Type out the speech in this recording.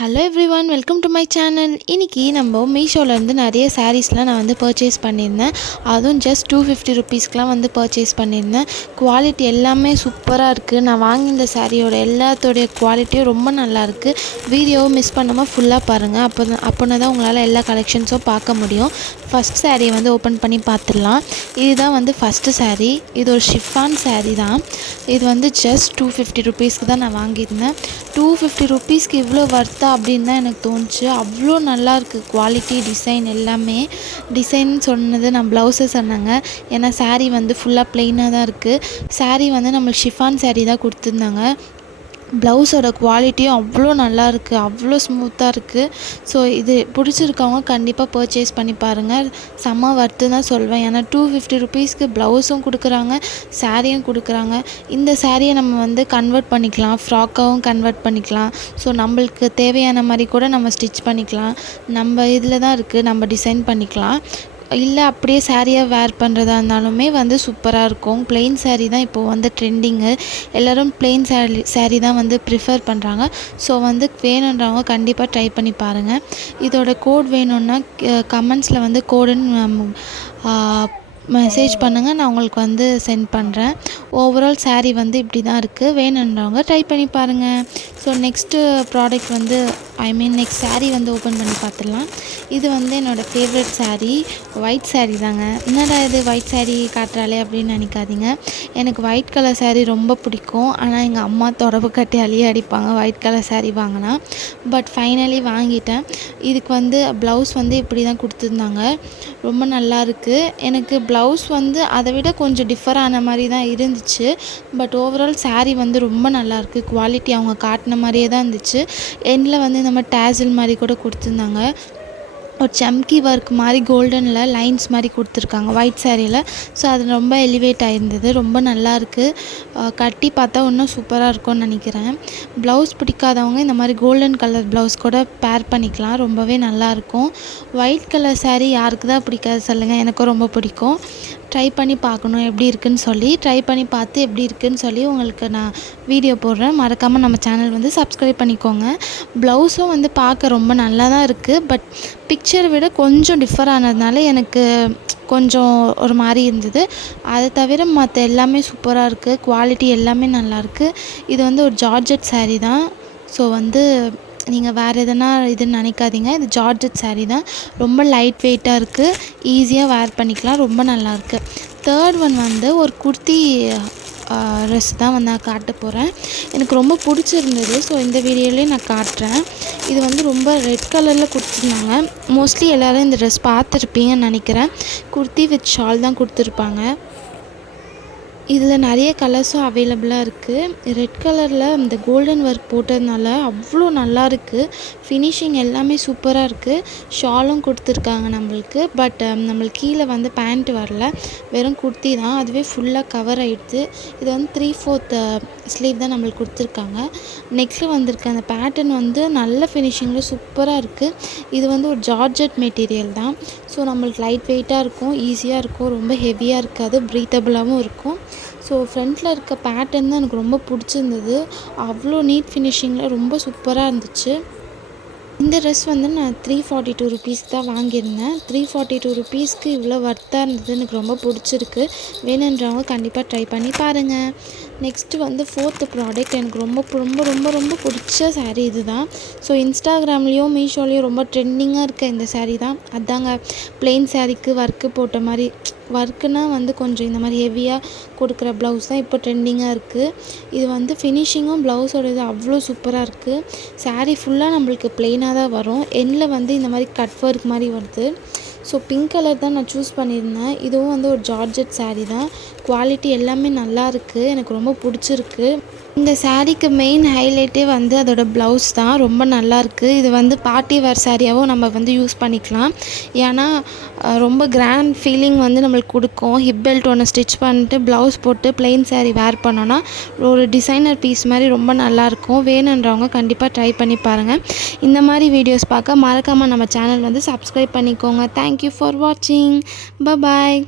Hello everyone, welcome to my channel. இன்றைக்கி நம்ம மீஷோலேருந்து நிறைய சாரீஸ்லாம் நான் வந்து பர்ச்சேஸ் பண்ணியிருந்தேன். அதுவும் ஜஸ்ட் 250 ருபீஸ்க்கெலாம் வந்து பர்ச்சேஸ் பண்ணியிருந்தேன். குவாலிட்டி எல்லாமே சூப்பராக இருக்குது. நான் வாங்கியிருந்த சாரியோட எல்லாத்தோடைய குவாலிட்டியும் ரொம்ப நல்லாயிருக்கு. வீடியோவை மிஸ் பண்ணாமல் ஃபுல்லாக பாருங்கள். அப்போனா தான் உங்களால் எல்லா கலெக்ஷன்ஸும் பார்க்க முடியும். ஃபஸ்ட் சாரியை வந்து ஓப்பன் பண்ணி பார்த்துடலாம். இதுதான் வந்து ஃபஸ்ட்டு சாரீ. இது ஒரு ஷிஃபான் சாரீ தான். இது வந்து ஜஸ்ட் 250 ருபீஸ்க்கு தான் நான் வாங்கியிருந்தேன். 250 ருபீஸ்க்கு இவ்வளோ வர்த்தா அப்படின்னு தான் எனக்கு தோணுச்சு. அவ்வளோ நல்லாயிருக்கு குவாலிட்டி, டிசைன் எல்லாமே. டிசைன் சொன்னது நான் ப்ளவுஸை சொன்னாங்க. ஏன்னா சாரீ வந்து ஃபுல்லாக ப்ளெயினாக தான் இருக்குது. சாரீ வந்து நம்மளுக்கு ஷிஃபான் சாரீ தான் கொடுத்துருந்தாங்க. ப்ளவுஸோட குவாலிட்டியும் அவ்வளோ நல்லாயிருக்கு, அவ்வளோ ஸ்மூத்தாக இருக்குது. ஸோ இது பிடிச்சிருக்கவங்க கண்டிப்பாக பர்ச்சேஸ் பண்ணி பாருங்கள். செம்ம வர்த்து தான் சொல்வேன். ஏன்னா 250 ருபீஸ்க்கு ப்ளவுஸும் கொடுக்குறாங்க, சாரியும் கொடுக்குறாங்க. இந்த சாரியை நம்ம வந்து கன்வெர்ட் பண்ணிக்கலாம், ஃப்ராக்காகவும் கன்வெர்ட் பண்ணிக்கலாம். ஸோ நம்மளுக்கு தேவையான மாதிரி கூட நம்ம ஸ்டிச் பண்ணிக்கலாம். நம்ம இதில் தான் இருக்குது, நம்ம டிசைன் பண்ணிக்கலாம். இல்லை அப்படியே சாரியாக வேர் பண்ணுறதா இருந்தாலுமே வந்து சூப்பராக இருக்கும். ப்ளெயின் சாரீ தான் இப்போது வந்து ட்ரெண்டிங்கு. எல்லோரும் ப்ளெயின் சாரீ தான் வந்து ப்ரிஃபர் பண்ணுறாங்க. ஸோ வந்து வேணுன்றவங்க கண்டிப்பாக ட்ரை பண்ணி பாருங்கள். இதோட கோட் வேணும்னா கமெண்ட்ஸில் வந்து கோடுன்னு மெசேஜ் பண்ணுங்கள், நான் உங்களுக்கு வந்து சென்ட் பண்ணுறேன். ஓவரால் சாரீ வந்து இப்படி தான் இருக்குது. வேணுன்றவங்க ட்ரை பண்ணி பாருங்கள். ஸோ நெக்ஸ்ட்டு ப்ராடக்ட் வந்து நெக்ஸ்ட் சாரீ வந்து ஓப்பன் பண்ணி பார்த்துடலாம். இது வந்து என்னோடய ஃபேவரட் சாரீ, ஒயிட் சாரீ தாங்க. என்னடா இது ஒயிட் சாரீ காட்டுறாளே அப்படின்னு நினைக்காதீங்க. எனக்கு ஒயிட் கலர் சாரீ ரொம்ப பிடிக்கும். ஆனால் எங்கள் அம்மா தொடப்பு கட்டி அடிப்பாங்க ஒயிட் கலர் சாரீ வாங்கினா. பட் ஃபைனலி வாங்கிட்டேன். இதுக்கு வந்து ப்ளவுஸ் வந்து இப்படி தான் கொடுத்துருந்தாங்க. ரொம்ப நல்லாயிருக்கு. எனக்கு ப்ளவுஸ் வந்து அதை விட கொஞ்சம் டிஃபர் ஆன மாதிரி தான் இருந்துச்சு. பட் ஓவரால் சாரீ வந்து ரொம்ப நல்லாயிருக்கு. குவாலிட்டி அவங்க காட்டின மாதிரியே தான் இருந்துச்சு. எண்டில் வந்து இந்த மாதிரி டேசில் மாதிரி கூட கொடுத்துருந்தாங்க. ஒரு சம்கி ஒர்க் மாதிரி கோல்டனில் லைன்ஸ் மாதிரி கொடுத்துருக்காங்க ஒயிட் சாரியில். ஸோ அது ரொம்ப எலிவேட் ஆகிருந்தது. ரொம்ப நல்லாயிருக்கு. கட்டி பார்த்தா இன்னும் சூப்பராக இருக்கும்னு நினைக்கிறேன். ப்ளவுஸ் பிடிக்காதவங்க இந்த மாதிரி கோல்டன் கலர் ப்ளவுஸ் கூட பேர் பண்ணிக்கலாம். ரொம்பவே நல்லாயிருக்கும். ஒயிட் கலர் சாரீ யாருக்கு தான் பிடிக்காது சொல்லுங்கள். எனக்கும் ரொம்ப பிடிக்கும். ட்ரை பண்ணி பார்க்கணும் எப்படி இருக்குதுன்னு சொல்லி. ட்ரை பண்ணி பார்த்து எப்படி இருக்குதுன்னு சொல்லி உங்களுக்கு நான் வீடியோ போடுறேன். மறக்காமல் நம்ம சேனல் வந்து சப்ஸ்கிரைப் பண்ணிக்கோங்க. ப்ளவுஸும் வந்து பார்க்க ரொம்ப நல்லா தான் இருக்குது. பட் பிக்சரை விட கொஞ்சம் டிஃபர் ஆனதுனால எனக்கு கொஞ்சம் ஒரு மாதிரி இருந்தது. அதை தவிர மற்ற எல்லாமே சூப்பராக இருக்குது. குவாலிட்டி எல்லாமே நல்லாயிருக்கு. இது வந்து ஒரு ஜார்ஜெட் சாரீ தான். ஸோ வந்து நீங்கள் வேறு எதனா இதுன்னு நினைக்காதீங்க. இது ஜார்ஜெட் சாரீ தான். ரொம்ப லைட் வெயிட்டாக இருக்குது. ஈஸியாக வேர் பண்ணிக்கலாம். ரொம்ப நல்லாயிருக்கு. தேர்ட் ஒன் வந்து ஒரு குர்த்தி ட்ரெஸ் தான் வந்து நான் காட்ட போகிறேன். எனக்கு ரொம்ப பிடிச்சிருந்தது. ஸோ இந்த வீடியோலேயே நான் காட்டுறேன். இது வந்து ரொம்ப ரெட் கலரில் கொடுத்துருந்தாங்க. மோஸ்ட்லி எல்லோரும் இந்த ட்ரெஸ் பார்த்துருப்பீங்கன்னு நினைக்கிறேன். குர்த்தி வித் ஷால் தான் கொடுத்துருப்பாங்க. இதில் நிறைய கலர்ஸும் அவைலபிளாக இருக்குது. ரெட் கலரில் இந்த கோல்டன் ஒர்க் போட்டதுனால அவ்வளோ நல்லா இருக்குது. ஃபினிஷிங் எல்லாமே சூப்பராக இருக்குது. ஷாலும் கொடுத்துருக்காங்க நம்மளுக்கு. பட் நம்மளுக்கு கீழே வந்து பேண்ட் வரல, வெறும் குர்த்தி தான். அதுவே ஃபுல்லாக கவர் ஆகிடுது. இது வந்து 3/4 ஸ்லீவ் தான் நம்மளுக்கு கொடுத்துருக்காங்க. நெக்ஸ்ட்டில் வந்திருக்க அந்த பேட்டர்ன் வந்து நல்ல ஃபினிஷிங்கில் சூப்பராக இருக்குது. இது வந்து ஒரு ஜார்ஜெட் மெட்டீரியல் தான். ஸோ நம்மளுக்கு லைட் வெயிட்டாக இருக்கும், ஈஸியாக இருக்கும், ரொம்ப ஹெவியாக இருக்காது, ப்ரீத்தபிளாகவும் இருக்கும். ஸோ ஃப்ரண்ட்டில் இருக்க பேட்டர்ன் தான் எனக்கு ரொம்ப பிடிச்சிருந்தது. அவ்வளோ நீட் ஃபினிஷிங்கில் ரொம்ப சூப்பராக இருந்துச்சு. இந்த ட்ரெஸ் வந்து நான் 342 ருபீஸ்க்கு தான் வாங்கியிருந்தேன். 342 ருபீஸ்க்கு இவ்வளோ வர்த்தாக இருந்தது. எனக்கு ரொம்ப பிடிச்சிருக்கு. வேணுன்றவங்க கண்டிப்பாக ட்ரை பண்ணி பாருங்கள். நெக்ஸ்ட்டு வந்து 4th ப்ராடக்ட் எனக்கு ரொம்ப ரொம்ப ரொம்ப ரொம்ப பிடிச்ச சாரீ இது தான். ஸோ இன்ஸ்டாகிராம்லேயும் மீஷோலேயும் ரொம்ப ட்ரெண்டிங்காக இருக்க இந்த சாரீ தான். அதாங்க ப்ளெயின் சாரீக்கு ஒர்க்கு போட்ட மாதிரி. ஒர்க்குனா வந்து கொஞ்சம் இந்த மாதிரி ஹெவியாக கொடுக்குற ப்ளவுஸ் தான் இப்போ ட்ரெண்டிங்காக இருக்குது. இது வந்து ஃபினிஷிங்கும் ப்ளவுஸோட இது அவ்வளோ சூப்பராக இருக்குது. சாரீ ஃபுல்லாக நம்மளுக்கு ப்ளெயினாக தான் வரும். எண்டில் வந்து இந்த மாதிரி கட் ஒர்க் மாதிரி வருது. ஸோ பிங்க் கலர் தான் நான் சூஸ் பண்ணியிருந்தேன். இதுவும் வந்து ஒரு ஜார்ஜெட் சாரீ தான். குவாலிட்டி எல்லாமே நல்லா இருக்குது. எனக்கு ரொம்ப பிடிச்சிருக்கு. இந்த சாரீக்கு மெயின் ஹைலைட்டே வந்து அதோட ப்ளவுஸ் தான். ரொம்ப நல்லாயிருக்கு. இது வந்து பார்ட்டி வேர் சாரியாகவும் நம்ம வந்து யூஸ் பண்ணிக்கலாம். ஏன்னா ரொம்ப கிராண்ட் ஃபீலிங் வந்து நம்மளுக்கு கொடுக்கும். ஹிப் பெல்ட் ஒன்று ஸ்டிச் பண்ணிட்டு ப்ளவுஸ் போட்டு ப்ளெயின் சாரீ வேர் பண்ணோன்னா ஒரு டிசைனர் பீஸ் மாதிரி ரொம்ப நல்லாயிருக்கும். வேணுன்றவங்க கண்டிப்பாக ட்ரை பண்ணி பாருங்கள். இந்த மாதிரி வீடியோஸ் பார்க்க மறக்காமல் நம்ம சேனல் வந்து சப்ஸ்கிரைப் பண்ணிக்கோங்க. தேங்க்யூ ஃபார் வாட்சிங். பாய்.